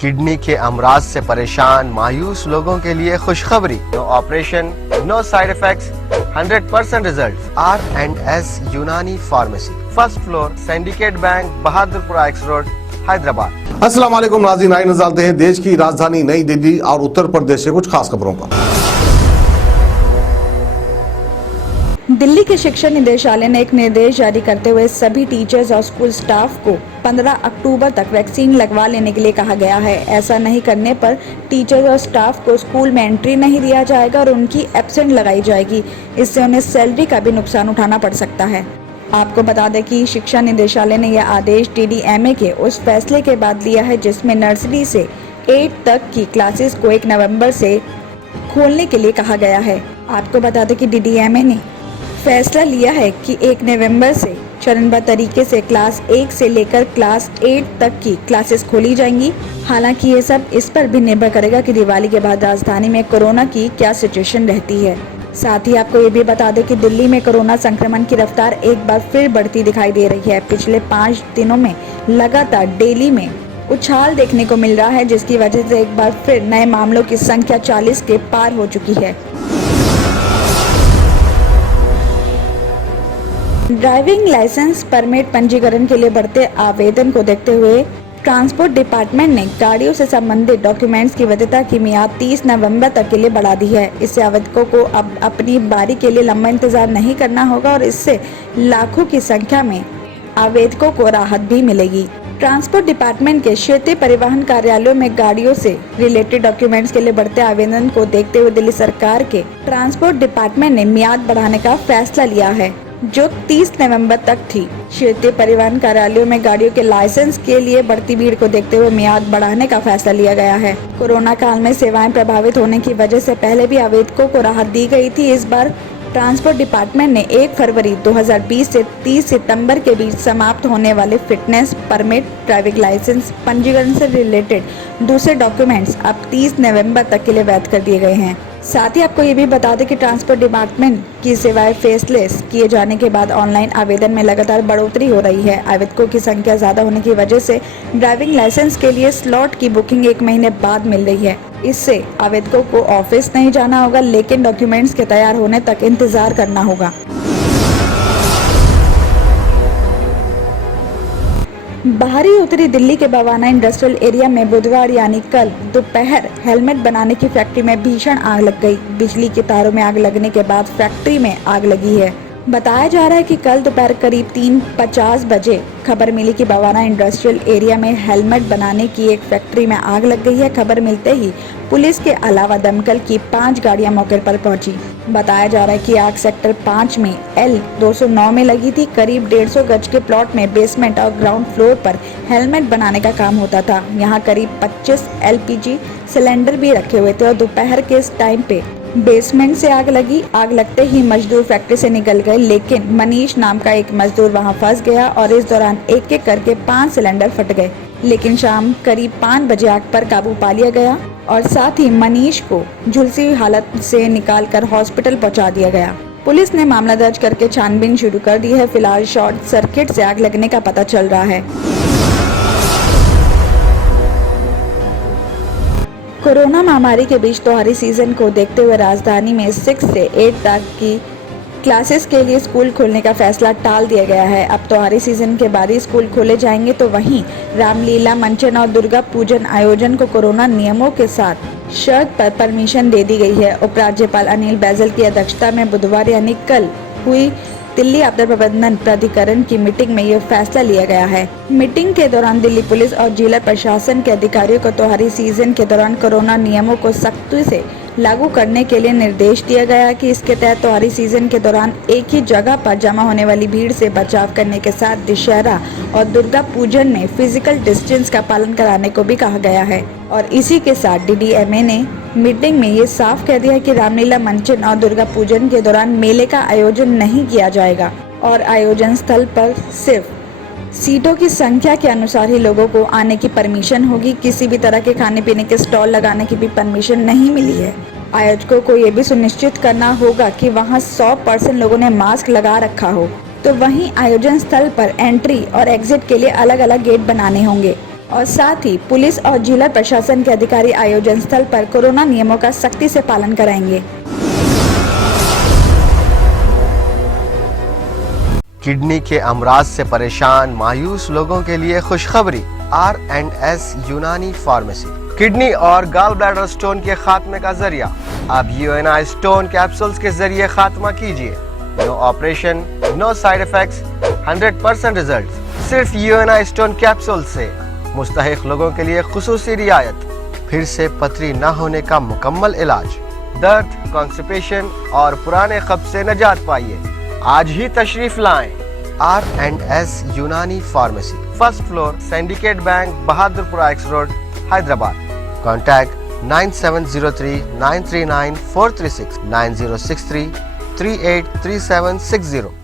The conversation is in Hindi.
किडनी के अमराज से परेशान मायूस लोगों के लिए खुशखबरी। No operation, no side effects, 100% result. R&S Unani pharmacy, first floor, Syndicate Bank, Bahadurpura X road, Hyderabad. अस्सलाम वालेकुम नाज़रीन, आइए नजर डालते हैं देश की राजधानी नई दिल्ली और उत्तर प्रदेश से कुछ खास खबरों पर। दिल्ली के शिक्षा निदेशालय ने एक निर्देश जारी करते हुए सभी टीचर्स और स्कूल स्टाफ को 15 अक्टूबर तक वैक्सीन लगवा लेने के लिए कहा गया है। ऐसा नहीं करने पर टीचर्स और स्टाफ को स्कूल में एंट्री नहीं दिया जाएगा और उनकी एब्सेंट लगाई जाएगी। इससे उन्हें सैलरी का भी नुकसान उठाना पड़ सकता है। आपको बता दें कि शिक्षा निदेशालय ने यह आदेश TDMA के उस फैसले के बाद लिया है जिसमें नर्सरी से 8 तक की क्लासेस को 1 नवंबर से खोलने के लिए कहा गया है। आपको बता दें कि DDMA ने फैसला लिया है कि 1 नवंबर से चरणबद्ध तरीके से क्लास 1 से लेकर क्लास 8 तक की क्लासेस खोली जाएंगी। हालांकि ये सब इस पर भी निर्भर करेगा कि दिवाली के बाद राजधानी में कोरोना की क्या सिचुएशन रहती है। साथ ही आपको ये भी बता दें कि दिल्ली में कोरोना संक्रमण की रफ्तार एक बार फिर बढ़ती दिखाई दे रही है। पिछले 5 दिनों में लगातार दिल्ली में उछाल देखने को मिल रहा है, जिसकी वजह से एक बार फिर नए मामलों की संख्या 40 के पार हो चुकी है। ड्राइविंग लाइसेंस परमिट पंजीकरण के लिए बढ़ते आवेदन को देखते हुए ट्रांसपोर्ट डिपार्टमेंट ने गाड़ियों से संबंधित डॉक्यूमेंट्स की वैधता की मियाद 30 नवंबर तक के लिए बढ़ा दी है। इससे आवेदकों को अब अपनी बारी के लिए लंबा इंतजार नहीं करना होगा और इससे लाखों की संख्या में आवेदकों को राहत भी मिलेगी। ट्रांसपोर्ट डिपार्टमेंट के क्षेत्रीय परिवहन कार्यालयों में गाड़ियों से रिलेटेड डॉक्यूमेंट्स के लिए बढ़ते आवेदन को देखते हुए दिल्ली सरकार के ट्रांसपोर्ट डिपार्टमेंट ने मियाद बढ़ाने का फैसला लिया है, जो 30 नवंबर तक थी। क्षेत्रीय परिवहन कार्यालयों में गाड़ियों के लाइसेंस के लिए बढ़ती भीड़ को देखते हुए मियाद बढ़ाने का फैसला लिया गया है। कोरोना काल में सेवाएं प्रभावित होने की वजह से पहले भी आवेदकों को राहत दी गई थी। इस बार ट्रांसपोर्ट डिपार्टमेंट ने 1 फरवरी 2020 से 30 सितंबर के बीच समाप्त होने वाले फिटनेस परमिट, ड्राइविंग लाइसेंस, पंजीकरण से रिलेटेड दूसरे डॉक्यूमेंट्स अब 30 नवंबर तक के लिए वैध कर दिए गए हैं। साथ ही आपको ये भी बता दें कि ट्रांसपोर्ट डिपार्टमेंट की सेवाएं फेसलेस किए जाने के बाद ऑनलाइन आवेदन में लगातार बढ़ोतरी हो रही है। आवेदकों की संख्या ज्यादा होने की वजह से ड्राइविंग लाइसेंस के लिए स्लॉट की बुकिंग 1 महीने बाद मिल रही है। इससे आवेदकों को ऑफिस नहीं जाना होगा, लेकिन डॉक्यूमेंट्स के तैयार होने तक इंतजार करना होगा। बाहरी उत्तरी दिल्ली के बवाना इंडस्ट्रियल एरिया में बुधवार यानी कल दोपहर हेलमेट बनाने की फैक्ट्री में भीषण आग लग गई। बिजली के तारों में आग लगने के बाद फैक्ट्री में आग लगी है। बताया जा रहा है कि कल दोपहर करीब 3:50 बजे खबर मिली कि बवाना इंडस्ट्रियल एरिया में हेलमेट बनाने की एक फैक्ट्री में आग लग गई है। खबर मिलते ही पुलिस के अलावा दमकल की 5 गाड़ियां मौके पर पहुंची। बताया जा रहा है कि आग सेक्टर 5 में L209 में लगी थी। करीब 150 गज के प्लॉट में बेसमेंट और ग्राउंड फ्लोर पर हेलमेट बनाने का काम होता था। यहाँ करीब 25 LPG सिलेंडर भी रखे हुए थे और दोपहर के इस टाइम पे बेसमेंट से आग लगी। आग लगते ही मजदूर फैक्ट्री से निकल गए, लेकिन मनीष नाम का एक मजदूर वहां फंस गया और इस दौरान एक एक करके 5 सिलेंडर फट गए। लेकिन शाम करीब 5 बजे आग पर काबू पा लिया गया और साथ ही मनीष को झुलसी हुई हालत से निकालकर हॉस्पिटल पहुंचा दिया गया। पुलिस ने मामला दर्ज करके छानबीन शुरू कर दी है। फिलहाल शॉर्ट सर्किट से आग लगने का पता चल रहा है। कोरोना महामारी के बीच त्योहारी सीजन को देखते हुए राजधानी में 6 से 8 तक की क्लासेस के लिए स्कूल खोलने का फैसला टाल दिया गया है। अब त्योहारी सीजन के बाद ही स्कूल खोले जाएंगे, तो वहीं रामलीला मंचन और दुर्गा पूजन आयोजन को कोरोना नियमों के साथ शर्त पर परमिशन दे दी गई है। उपराज्यपाल अनिल बैजल की अध्यक्षता में बुधवार यानी कल हुई दिल्ली आपदा प्रबंधन प्राधिकरण की मीटिंग में यह फैसला लिया गया है। मीटिंग के दौरान दिल्ली पुलिस और जिला प्रशासन के अधिकारियों को त्योहारी सीजन के दौरान कोरोना नियमों को सख्ती से लागू करने के लिए निर्देश दिया गया कि इसके तहत त्योहारी सीजन के दौरान एक ही जगह पर जमा होने वाली भीड़ से बचाव करने के साथ दशहरा और दुर्गा पूजन में फिजिकल डिस्टेंस का पालन कराने को भी कहा गया है। और इसी के साथ DDMA ने मीटिंग में ये साफ कह दिया कि रामलीला मंचन और दुर्गा पूजन के दौरान मेले का आयोजन नहीं किया जाएगा और आयोजन स्थल पर सिर्फ सीटों की संख्या के अनुसार ही लोगों को आने की परमिशन होगी। किसी भी तरह के खाने पीने के स्टॉल लगाने की भी परमिशन नहीं मिली है। आयोजकों को ये भी सुनिश्चित करना होगा कि वहां 100% लोगों ने मास्क लगा रखा हो। तो वहीं आयोजन स्थल पर एंट्री और एग्जिट के लिए अलग अलग गेट बनाने होंगे। और साथ ही पुलिस और जिला प्रशासन के अधिकारी आयोजन स्थल पर कोरोना नियमों का सख्ती से पालन कराएंगे। किडनी के अमराज से परेशान मायूस लोगों के लिए खुशखबरी। R&S यूनानी फार्मेसी किडनी और गॉल ब्लैडर स्टोन के खात्मे का जरिया। अब UNI स्टोन कैप्सूल्स के जरिए खात्मा कीजिए। No operation, no side effects, 100% result. सिर्फ UNI स्टोन कैप्सूल से मुस्तहिक लोगों के लिए खुसूसी रियायत। फिर से पथरी न होने का मुकम्मल इलाज। दर्द, कॉन्स्टिपेशन और पुराने कब्ज से निजात पाइए। आज ही तशरीफ लाएं। R&S Unani pharmacy, first floor, Syndicate Bank, Bahadurpura X road, Hyderabad. Contact 9703 939 436 9063 383760।